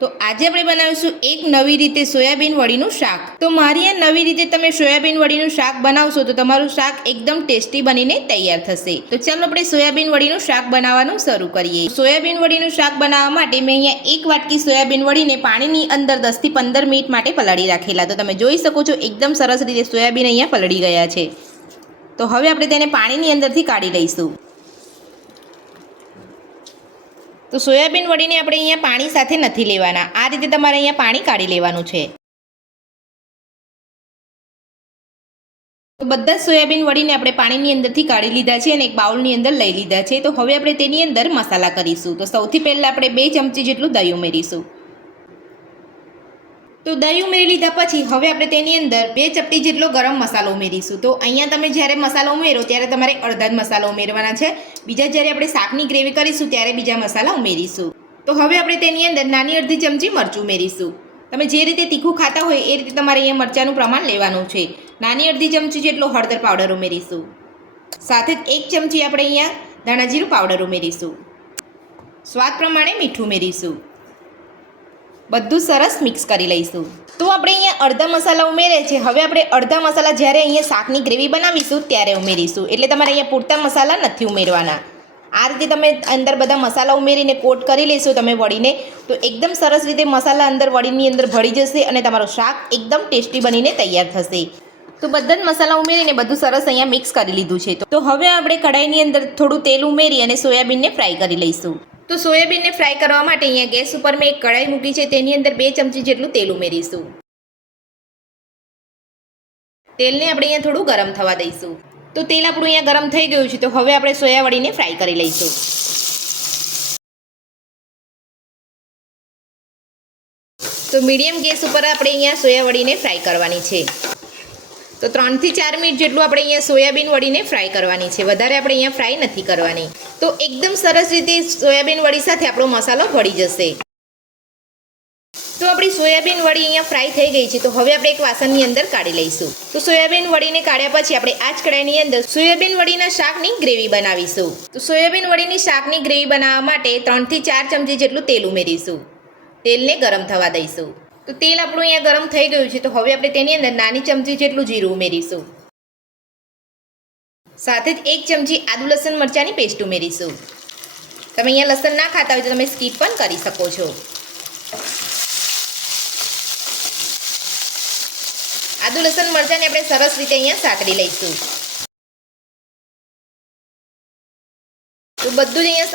તો આજે આપણે બનાવીશું એક નવી રીતે સોયાબીન વડીનું શાક। તો મારી આ નવી રીતે તમે સોયાબીન વડીનું શાક બનાવશો તો તમારું શાક એકદમ ટેસ્ટી બનીને તૈયાર થશે। તો ચાલો આપણે સોયાબીન વડીનું શાક બનાવવાનું શરૂ કરીએ। સોયાબીન વડીનું શાક બનાવવા માટે મેં અહીંયા એક વાટકી સોયાબીન વડીને પાણીની અંદર 10 થી 15 મિનિટ માટે પલાળી રાખેલા। તો તમે જોઈ શકો છો એકદમ સરસ રીતે સોયાબીન અહીંયા પલળી ગયા છે। તો હવે આપણે તેને પાણીની અંદરથી કાઢી લઈશું। તો સોયાબીન વડીને આપણે અહીંયા પાણી સાથે નથી લેવાના, આ રીતે તમારે અહીંયા પાણી કાઢી લેવાનું છે। તો બધા જ સોયાબીન વડીને આપણે પાણીની અંદરથી કાઢી લીધા છે અને એક બાઉલની અંદર લઈ લીધા છે। તો હવે આપણે તેની અંદર મસાલા કરીશું। તો સૌથી પહેલાં આપણે 2 ચમચી જેટલું દહીં ઉમેરીશું। તો દહીં ઉમેરી લીધા પછી હવે આપણે તેની અંદર 2 ચપટી જેટલો ગરમ મસાલો ઉમેરીશું। તો અહીંયા તમે જ્યારે મસાલો ઉમેરો ત્યારે તમારે અડધા જ મસાલા ઉમેરવાના છે, બીજા જ્યારે આપણે શાકની ગ્રેવી કરીશું ત્યારે બીજા મસાલા ઉમેરીશું। તો હવે આપણે તેની અંદર નાની અડધી ચમચી મરચું ઉમેરીશું। તમે જે રીતે તીખું ખાતા હોય એ રીતે તમારે અહીંયા મરચાંનું પ્રમાણ લેવાનું છે। નાની અડધી ચમચી જેટલો હળદર પાવડર ઉમેરીશું। સાથે જ 1 ચમચી આપણે અહીંયા ધાણા જીરું પાવડર ઉમેરીશું। સ્વાદ પ્રમાણે મીઠું ઉમેરીશું। બધું સરસ મિક્સ કરી લઈશું। તો આપણે અહીંયા અડધા મસાલા ઉમેરે છે, હવે આપણે અડધા મસાલા જ્યારે અહીંયા શાકની ગ્રેવી બનાવીશું ત્યારે ઉમેરીશું, એટલે તમારે અહીંયા પૂરતા મસાલા નથી ઉમેરવાના। આ રીતે તમે અંદર બધા મસાલા ઉમેરીને કોટ કરી લેશો તમે વડીને, તો એકદમ સરસ રીતે મસાલા અંદર વડીની અંદર ભળી જશે અને તમારું શાક એકદમ ટેસ્ટી બનીને તૈયાર થશે। તો બધા જ મસાલા ઉમેરીને બધું સરસ અહીંયા મિક્સ કરી લીધું છે। તો હવે આપણે કઢાઈની અંદર થોડું તેલ ઉમેરી અને સોયાબીનને ફ્રાય કરી લઈશું। તો સોયાબીનને ફ્રાય કરવા માટે અહીંયા ગેસ ઉપર મેં એક કઢાઈ મૂકી છે, તેની અંદર 2 ચમચી જેટલું તેલ ઉમેરીશું। તેલને આપણે અહીંયા થોડું ગરમ થવા દઈશું। તો તેલ આપણું અહીંયા ગરમ થઈ ગયું છે, તો હવે આપણે સોયા વડીને ફ્રાય કરી લઈશું। તો મીડિયમ ગેસ ઉપર આપણે અહીંયા સોયા વડીને ફ્રાય કરવાની છે। તો 3 થી 4 મિનિટ જેટલું આપણે અહીંયા સોયાબીન વડીને ફ્રાય કરવાની છે, વધારે આપણે અહીંયા ફ્રાય નથી કરવાની। તો એકદમ સરસ રીતે સોયાબીન વડી સાથે આપણો મસાલો ભળી જશે। તો આપણી સોયાબીન વડી અહીંયા ફ્રાય થઈ ગઈ છે, તો હવે આપણે એક વાસણની અંદર કાઢી લઈશું। તો સોયાબીન વડીને કાઢ્યા પછી આપણે આ જ કઢાઈની અંદર સોયાબીન વડીના શાકની ગ્રેવી બનાવીશું। તો સોયાબીન વડીની શાકની ગ્રેવી બનાવવા માટે 3 થી 4 ચમચી જેટલું તેલ ઉમેરીશું। તેલને ગરમ થવા દઈશું। તો તેલ આપણું અહીંયા ગરમ થઈ ગયું છે, તો હવે આપણે તેની અંદર નાની ચમચી જેટલું જીરું ઉમેરીશું। સાથે જ 1 ચમચી આદુ લસણ મરચાંની પેસ્ટ ઉમેરીશું। તમે અહીંયા લસણ ના ખાતા હોય તો તમે સ્કીપ પણ કરી શકો છો। આદુ લસણ મરચાંને આપણે સરસ રીતે અહીંયા સાતળી લઈશું। તો બધું જ અહીંયા